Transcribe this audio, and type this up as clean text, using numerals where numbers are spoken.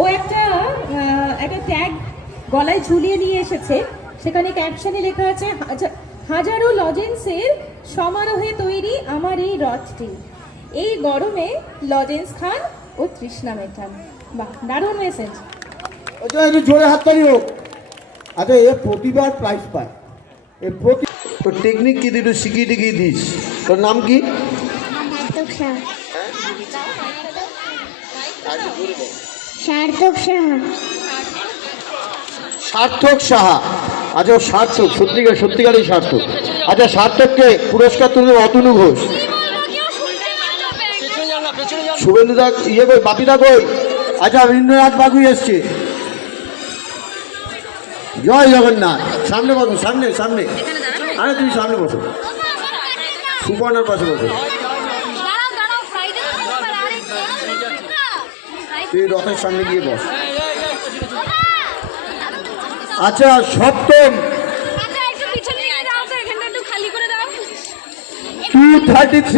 ও একটা ট্যাগ গলায় ঝুলিয়ে নিয়ে এসেছে, সেখানে ক্যাপশনে লেখা আছে হাজারো লজেন্সের সমারোহে তৈরি আমার এই রথটি, এই গরমে লজেন্স খান ও তৃষ্ণা মেটান। বাহ, দারুণ মেসেজ। জোরে হাততালি হোক। আচ্ছা, এ প্রতিবার প্রাইজ পায়। তোর টেকনিক কি তুই শিখিয়ে টিকিয়ে দিস? তোর নাম কি? সার্থক সাহা। সার্থক সাহা। আচ্ছা, সার্থক সত্যিকারই সার্থক। আচ্ছা, সার্থককে পুরস্কার তুলে অতনু ঘোষ, শুভেন্দু দা, ইয়ে কই, বাপিদা কই? আচ্ছা, রবীন্দ্রনাথ বাবু এসছে। জয় জগন্নাথ। সামনে বসো, সামনে। আরে তুমি সামনে বসো, সুপর্ণার পাশে বসো। তুই রথের সামনে গিয়ে বস। আচ্ছা, সপ্তম 233